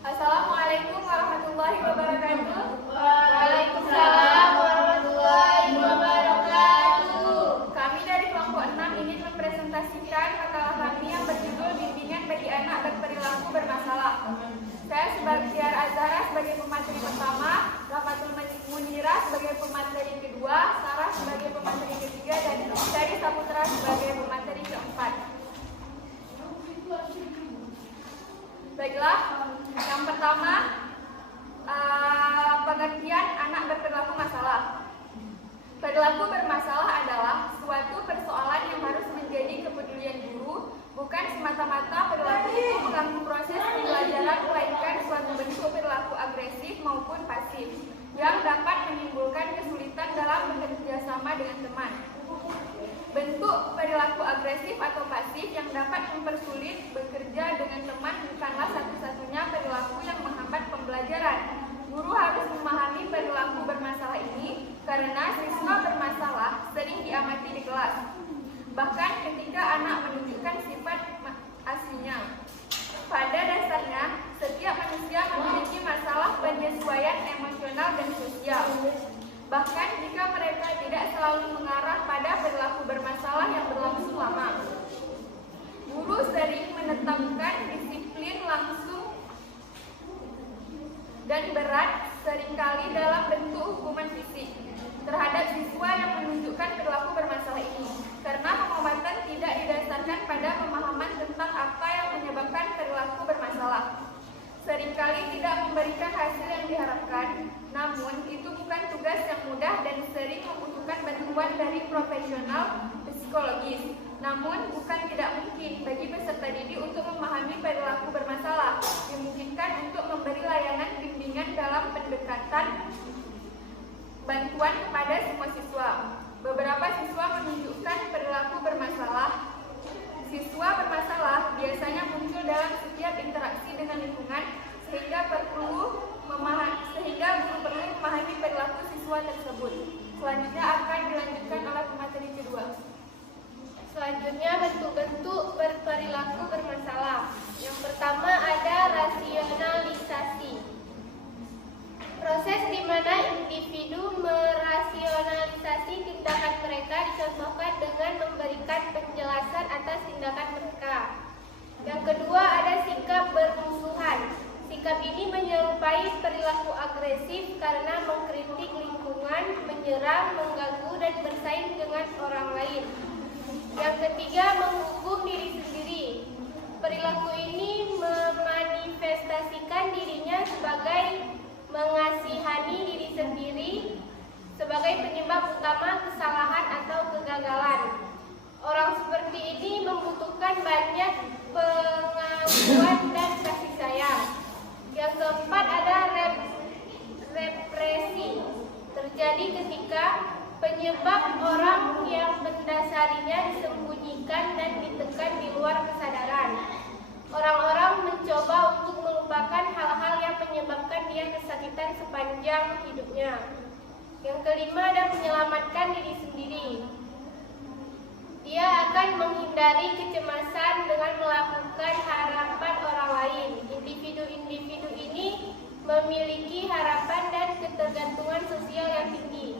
Assalamualaikum warahmatullahi wabarakatuh. Waalaikumsalam warahmatullahi wabarakatuh. Kami dari kelompok 6 ingin mempresentasikan makalah kami yang berjudul Bimbingan bagi Anak Berperilaku Bermasalah. Saya sebagai Azhara sebagai pemateri pertama, Rafatul Munira sebagai pemateri kedua, Sarah sebagai pemateri ketiga, dan Syari Saputra sebagai pemateri keempat. Baiklah, yang pertama, pengertian anak berperilaku masalah. Perilaku bermasalah adalah suatu persoalan yang harus menjadi kepedulian guru, bukan semata-mata perilaku itu mengganggu proses pembelajaran, melainkan suatu bentuk perilaku agresif maupun pasif yang dapat menimbulkan kesulitan dalam bekerja sama dengan teman. Bentuk perilaku agresif atau pasif yang dapat mempersulit bekerja dengan teman bukanlah satu-satunya perilaku yang menghambat pembelajaran. Guru harus memahami perilaku bermasalah ini karena siswa bermasalah sering diamati di kelas, bahkan ketika anak menunjukkan sifat aslinya. Pada dasarnya, setiap manusia memiliki masalah penyesuaian emosional dan sosial. Bahkan jika mereka tidak selalu mengarah pada perilaku bermasalah yang berlangsung lama. Guru sering menetapkan disiplin langsung dan berat, seringkali dalam bentuk hukuman fisik terhadap siswa yang menunjukkan perilaku bermasalah ini, karena pengobatan tidak didasarkan pada pemahaman tentang apa yang menyebabkan perilaku bermasalah. Seringkali tidak memberikan hasil yang diharapkan, namun itu bukan tugas yang mudah dan sering membutuhkan bantuan dari profesional psikologis. Namun bukan tidak mungkin bagi peserta didik untuk memahami perilaku bermasalah, dimungkinkan untuk memberi layanan bimbingan dalam pendekatan bantuan kepada semua siswa. Beberapa siswa menunjukkan perilaku bermasalah. Siswa bermasalah biasanya muncul dalam setiap interaksi dengan lingkungan, sehingga guru perlu memahami perilaku siswa tersebut. Selanjutnya akan dilanjutkan oleh pemateri kedua. Selanjutnya, bentuk-bentuk berperilaku bermasalah. Yang pertama ada rasionalisasi. Proses di mana individu merasionalisasi tindakan mereka dicontohkan dengan memberikan penjelasan atas tindakan mereka. Yang kedua ada sikap bermusuhan. Sikap ini menyerupai perilaku agresif karena mengkritik lingkungan, menyerang, mengganggu, dan bersaing dengan orang lain. Yang ketiga, menghukum diri sendiri. Perilaku ini memanifestasikan dirinya sebagai mengasihani diri sendiri sebagai penyebab utama kesalahan atau kegagalan. Orang seperti ini membutuhkan banyak pengakuan dan kasih sayang. Yang keempat ada represi. Terjadi ketika penyebab orang yang mendasarinya disembunyikan dan ditekan di luar kesadaran. Orang-orang mencoba untuk melupakan hal-hal yang menyebabkan dia kesakitan sepanjang hidupnya. Yang kelima ada menyelamatkan diri sendiri. Dia akan menghindari kecemasan dengan melakukan harapan orang lain. Individu-individu ini memiliki harapan dan ketergantungan sosial yang tinggi.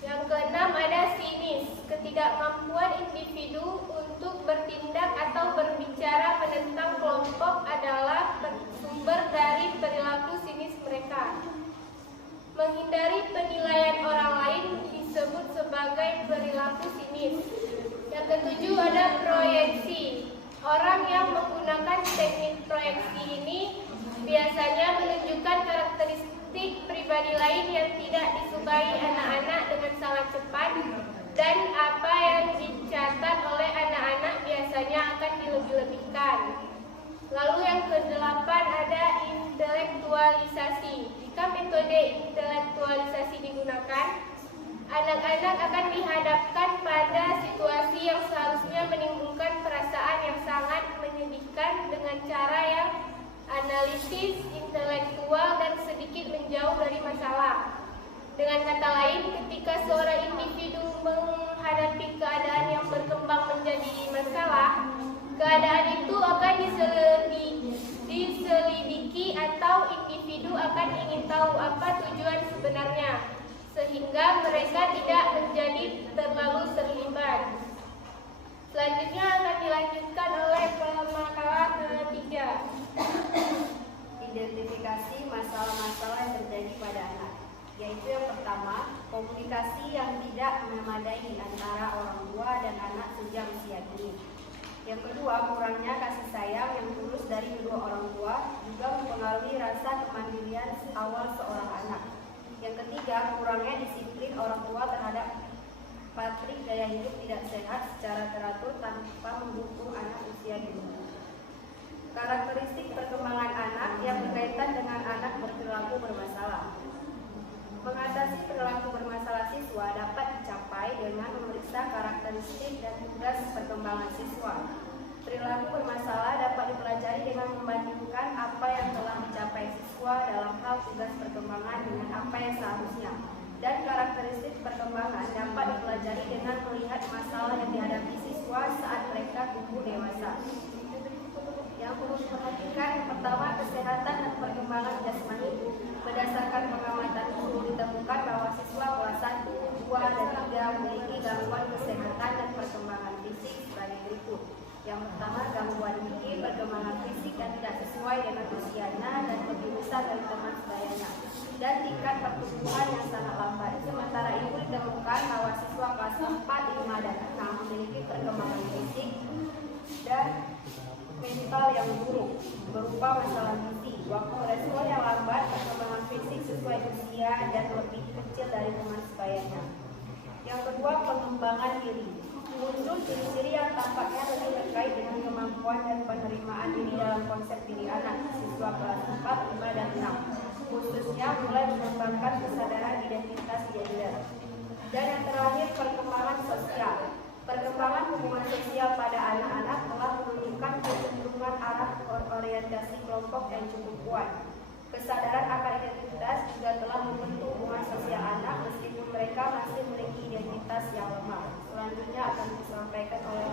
Yang keenam ada sinis. Ketidakmampuan individu untuk bertindak atau berbicara menentang kelompok adalah sumber dari perilaku sinis mereka. Menghindari penilaian orang lain disebut sebagai perilaku sinis. Yang ketujuh ada proyeksi. Orang yang menggunakan teknik proyeksi ini biasanya menunjukkan karakteristik pribadi lain yang tidak disukai anak-anak dengan sangat cepat, dan apa yang dicatat oleh anak-anak biasanya akan dilebih-lebihkan. Lalu yang kedelapan ada intelektualisasi. Jika metode intelektualisasi digunakan, anak-anak akan dihadapkan pada situasi yang seharusnya menimbulkan perasaan yang sangat menyedihkan dengan cara yang analitis, intelektual, dan sedikit menjauh dari masalah. Dengan kata lain, ketika seorang individu menghadapi keadaan yang berkembang menjadi masalah, keadaan itu akan diselidiki atau individu akan ingin tahu apa tujuan sebenarnya, sehingga mereka tidak menjadi terlalu terlibat. Selanjutnya akan dilanjutkan oleh pemakaran ketiga. Identifikasi masalah-masalah yang terjadi pada anak, yaitu yang pertama, komunikasi yang tidak memadai antara orang tua dan anak sejak usia dini. Yang kedua, kurangnya kasih sayang yang tulus dari kedua orang tua juga mempengaruhi rasa kemandirian awal seorang anak. Yang ketiga, kurangnya disiplin orang tua terhadap patrik gaya hidup tidak sehat secara teratur tanpa mendukung anak usia dini. Karakteristik perkembangan anak yang berkaitan dengan anak berperilaku bermasalah. Mengatasi perilaku bermasalah siswa dapat dicapai dengan memeriksa karakteristik dan tugas perkembangan siswa. Perilaku bermasalah dapat dipelajari dengan membandingkan apa yang telah dicapai siswa dalam hal tugas perkembangan dengan apa yang seharusnya. Dan karakteristik perkembangan dapat dipelajari dengan melihat masalah yang dihadapi siswa saat mereka tumbuh dewasa. Yang perlu diperhatikan, yang pertama, kesehatan dan perkembangan jasmani. Berdasarkan pengamatan perlu ditemukan bahwa siswa kelas 1, 2, dan 3 memiliki gangguan kesehatan dan perkembangan fisik sebagai berikut. Yang pertama, gangguan gigi, perkembangan fisik yang tidak sesuai dengan usianya dan lebih besar dari teman sebayanya, dan tingkat pertumbuhan yang sangat lambat. Sementara itu ditemukan bahwa siswa kelas 4, 5, dan 6 memiliki perkembangan fisik dan mental yang buruk berupa masalah gizi, waktu respon yang lambat, perkembangan fisik sesuai usia dan lebih kecil dari teman sebayanya. Yang kedua, pengembangan diri. Muncul ciri-ciri yang tampaknya lebih terkait dengan kemampuan dan penerimaan diri dalam konsep diri anak siswa kelas 4, 5, dan 6. Khususnya mulai mengembangkan kesadaran identitas gender. Dan yang terakhir, perkembangan sosial. Perkembangan hubungan sosial pada anak-anak telah menunjukkan kecenderungan arah orientasi kelompok yang cukup kuat. Kesadaran akan identitas juga telah membentuk hubungan sosial anak meskipun mereka masih memiliki identitas yang lemah. Selanjutnya akan disampaikan oleh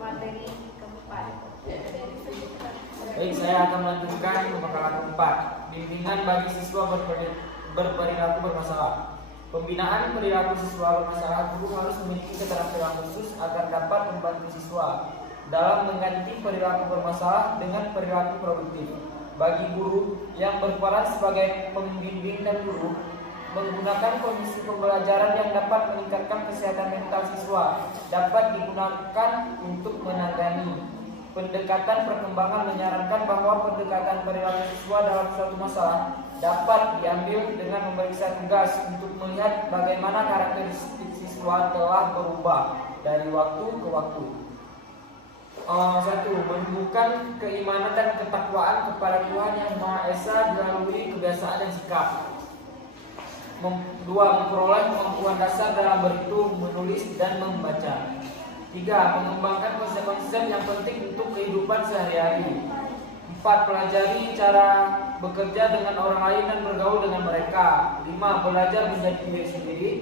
materi keempat. Baik, saya akan melanjutkan pembekalan keempat. Bimbingan bagi siswa berperilaku bermasalah. Pembinaan perilaku siswa bermasalah, guru harus memiliki keterampilan khusus agar dapat membantu siswa dalam mengganti perilaku bermasalah dengan perilaku produktif. Bagi guru yang berperan sebagai pembimbing dan guru, menggunakan kondisi pembelajaran yang dapat meningkatkan kesehatan mental siswa dapat digunakan untuk menangani. Pendekatan perkembangan menyarankan bahwa pendekatan perilaku siswa dalam suatu masalah dapat diambil dengan memeriksa tugas untuk melihat bagaimana karakteristik siswa telah berubah dari waktu ke waktu. 1. Menumbuhkan keimanan dan ketakwaan kepada Tuhan Yang Maha Esa melalui kebiasaan dan sikap. 2. Memperoleh kemampuan dasar dalam berhitung, menulis, dan membaca. 3. Mengembangkan konsep-konsep yang penting untuk kehidupan sehari-hari. 4. Pelajari cara bekerja dengan orang lain dan bergaul dengan mereka. 5. Belajar menjadi diri sendiri.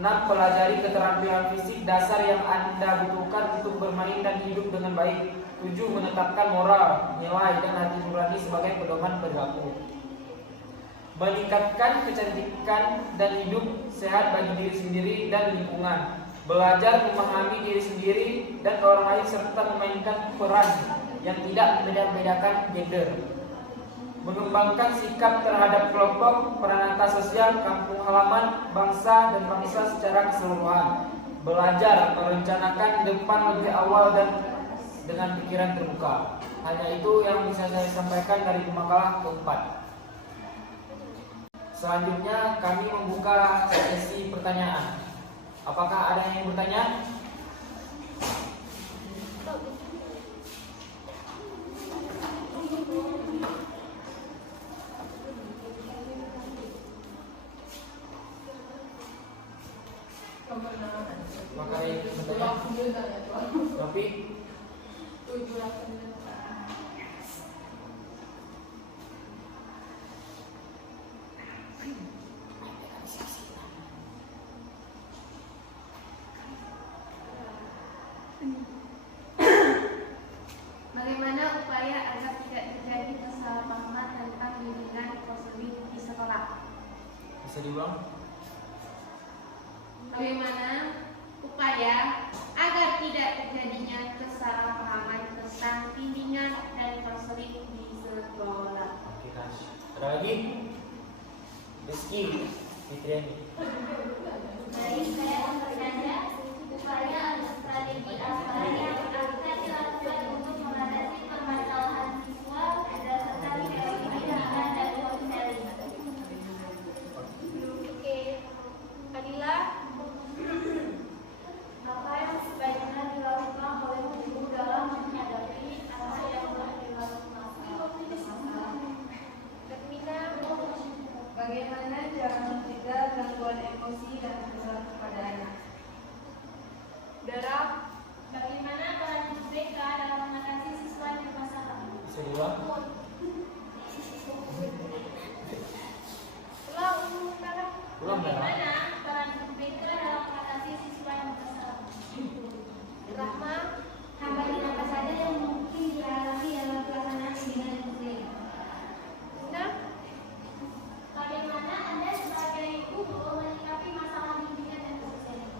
6. Pelajari keterampilan fisik dasar yang Anda butuhkan untuk bermain dan hidup dengan baik. 7. Menetapkan moral, nilai, dan hati nurani sebagai pedoman perilaku. Meningkatkan kecantikan dan hidup sehat bagi diri sendiri dan lingkungan. Belajar memahami diri sendiri dan orang lain serta memainkan peran yang tidak membeda-bedakan gender. Mengembangkan sikap terhadap kelompok, peranata sosial, kampung halaman, bangsa, dan bangsa secara keseluruhan. Belajar merencanakan depan lebih awal dan dengan pikiran terbuka. Hanya itu yang bisa saya sampaikan dari pemakalah keempat. Selanjutnya kami membuka sesi pertanyaan. Apakah ada yang bertanya? Apakah ada yang bertanya? Tapi bagaimana upaya agar tidak terjadi kesalahpahaman Bisa diulang? Bagaimana upaya agar tidak terjadinya kesalahpahaman tentang bimbingan dan konseling di sekolah? Oke, Nas. Ada lagi? Rizky, Fitriani. Baik, saya akan bertanya upaya atau strategi apa yang akan dilakukan untuk mengatasi permasalahan siswa berdasarkan teori bimbingan dan konseling. Oke, Adila, apa yang sebaiknya dilakukan oleh guru dalam menghadapi apa yang telah dilakukan masalah? Termina, Bagaimana jangan mencegah gangguan emosi dan kesal kepada anak? Dara, bagaimana peran BK dalam mengatasi siswa yang bermasalah? Bisa diulang? Ulang, Dara. Bagaimana peran BK dalam mengatasi siswa yang bermasalah? Rahma, hambatan apa saja yang mungkin dialami dalam pelaksanaan bimbingan dan konseling? Bunda, bagaimana Anda sebagai guru menyikapi masalah bimbingan dan konseling?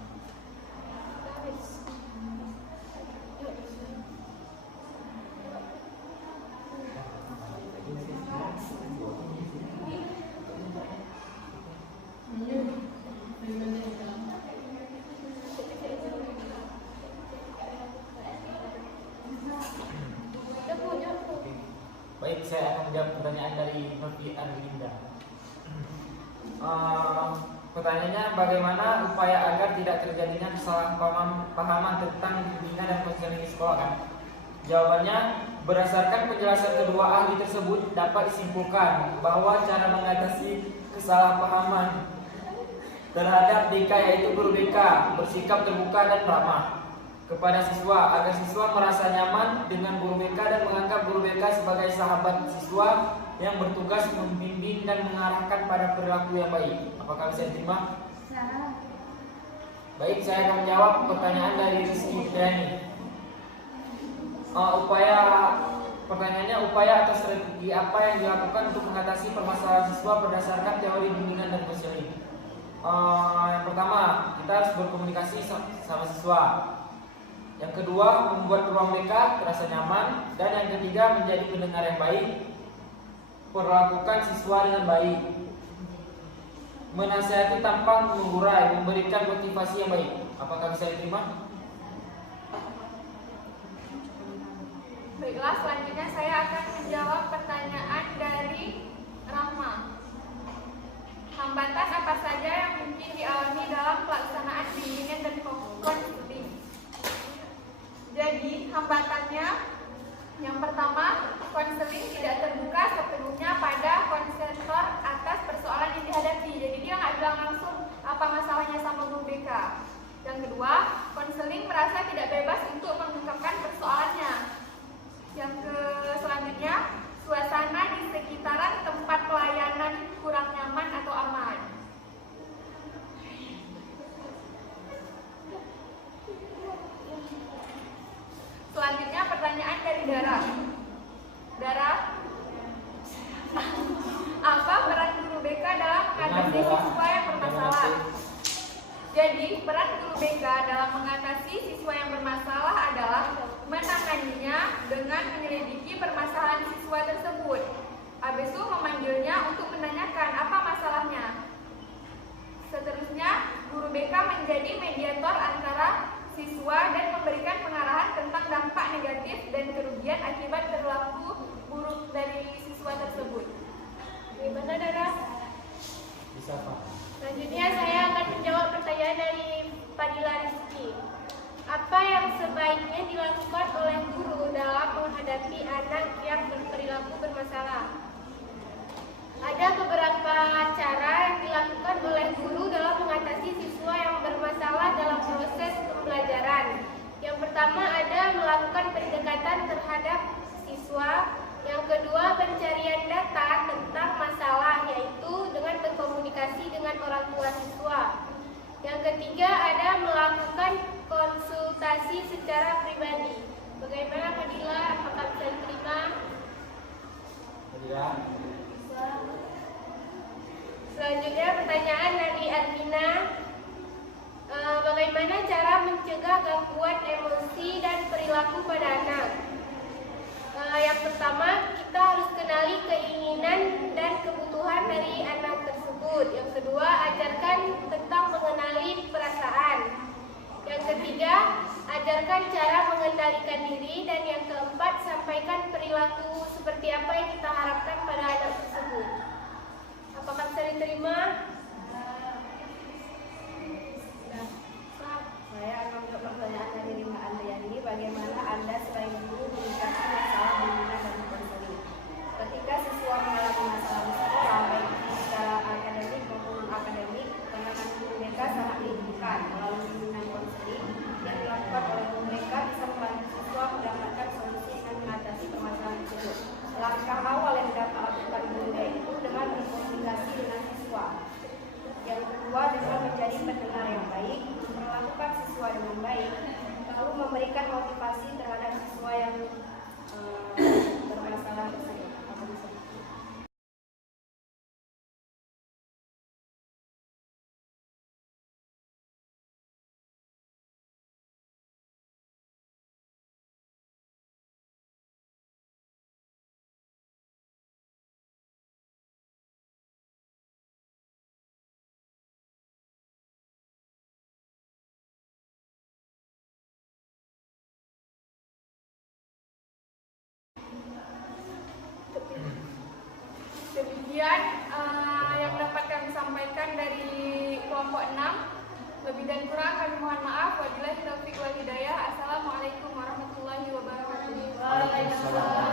Baik, saya akan menjawab pertanyaan dari Novi Arlinda. Pertanyaannya, bagaimana upaya agar tidak terjadinya kesalahpahaman tentang bimbingan dan konseling di sekolah, kan? Jawabannya, berdasarkan penjelasan kedua ahli tersebut dapat disimpulkan bahwa cara mengatasi kesalahpahaman terhadap BK yaitu guru BK bersikap terbuka dan ramah kepada siswa agar siswa merasa nyaman dengan guru BK dan menganggap guru BK sebagai sahabat siswa yang bertugas membimbing dan mengarahkan pada perilaku yang baik. Apakah bisa diterima? Baik, saya akan menjawab pertanyaan dari Rizky Fitriani. Pertanyaannya, upaya atau strategi apa yang dilakukan untuk mengatasi permasalahan siswa berdasarkan teori bimbingan dan konseling? Yang pertama, kita harus berkomunikasi sama siswa. Yang kedua, membuat ruang BK terasa nyaman. Dan yang ketiga, menjadi pendengar yang baik. Perlakukan siswa dengan baik. Menasihati tanpa mengurai, memberikan motivasi yang baik. Apakah bisa diterima? baiklah, selanjutnya saya akan menjawab pertanyaan dari Rahma. Hambatan apa saja yang mungkin dialami dalam pelaksanaan bimbingan dan konseling? Jadi, hambatannya yang pertama, konseling tidak terbuka sepenuhnya pada konselor atas persoalan yang dihadapi. Jadi dia nggak bilang langsung apa masalahnya sama guru BK. Yang kedua, konseling merasa tidak bebas untuk mengungkapkan persoalannya. Yang selanjutnya, suasana di sekitaran tempat pelayanan kurang nyaman atau aman. Selanjutnya pertanyaan dari Dara. Dara, apa peran guru BK dalam mengatasi siswa yang bermasalah? Jadi, peran guru BK dalam mengatasi siswa yang bermasalah adalah menanganinya dengan menyelidiki permasalahan siswa tersebut. Habis itu memanggilnya untuk menanyakan apa masalahnya. Seterusnya, guru BK menjadi mediator antara siswa dan memberikan pengarahan tentang dampak negatif dan kerugian akibat perilaku buruk dari siswa tersebut. Bagaimana, Dara? Bisa, Pak. Selanjutnya saya akan menjawab pertanyaan dari Fadila Rizky. Apa yang sebaiknya dilakukan oleh guru dalam menghadapi anak yang berperilaku bermasalah? Ada beberapa cara yang dilakukan oleh guru dalam mengatasi siswa yang bermasalah dalam proses pembelajaran. Yang pertama ada melakukan pendekatan terhadap siswa. Yang kedua, pencarian data tentang masalah, yaitu dengan berkomunikasi dengan orang tua siswa. Yang ketiga, ada melakukan konsultasi secara pribadi. Bagaimana, Fadila? Apakah bisa diterima? Fadila. Selanjutnya pertanyaan dari Arvina. Bagaimana cara mencegah gangguan emosi dan perilaku pada anak? Yang pertama, kita harus kenali keinginan dan kebutuhan dari anak tersebut. Yang kedua, ajarkan tentang mengenali perasaan. Yang ketiga, ajarkan cara mengendalikan diri. Dan yang keempat, sampaikan perilaku seperti apa yang kita harapkan pada anak tersebut. Apakah bisa diterima? Saya akan menjawab pertanyaan dari Rima Andriani. Bagaimana Anda sebagai guru menyikapi masalah bimbingan dan konseling? Ketika siswa mengalami masalah di sekolah, baik secara akademik maupun akademik, penanganan guru mereka sangat dibutuhkan. Melalui bimbingan konseling yang dilakukan oleh guru mereka bisa membantu siswa mendapatkan solusi dan mengatasi permasalahan tersebut. Langkah awal yang dapat lakukan guru yaitu dengan berkomunikasi dengan siswa. Yang kedua, dengan menjadi pendengar yang baik, memperlakukan siswa dengan baik, lalu memberikan motivasi terhadap siswa yang bermasalah tersebut. Demikian yang dapat kami sampaikan dari kelompok 6. Lebih dan kurang kami mohon maaf. Wabillahi taufiq wal hidayah. Assalamualaikum warahmatullahi wabarakatuh. Waalaikumsalam.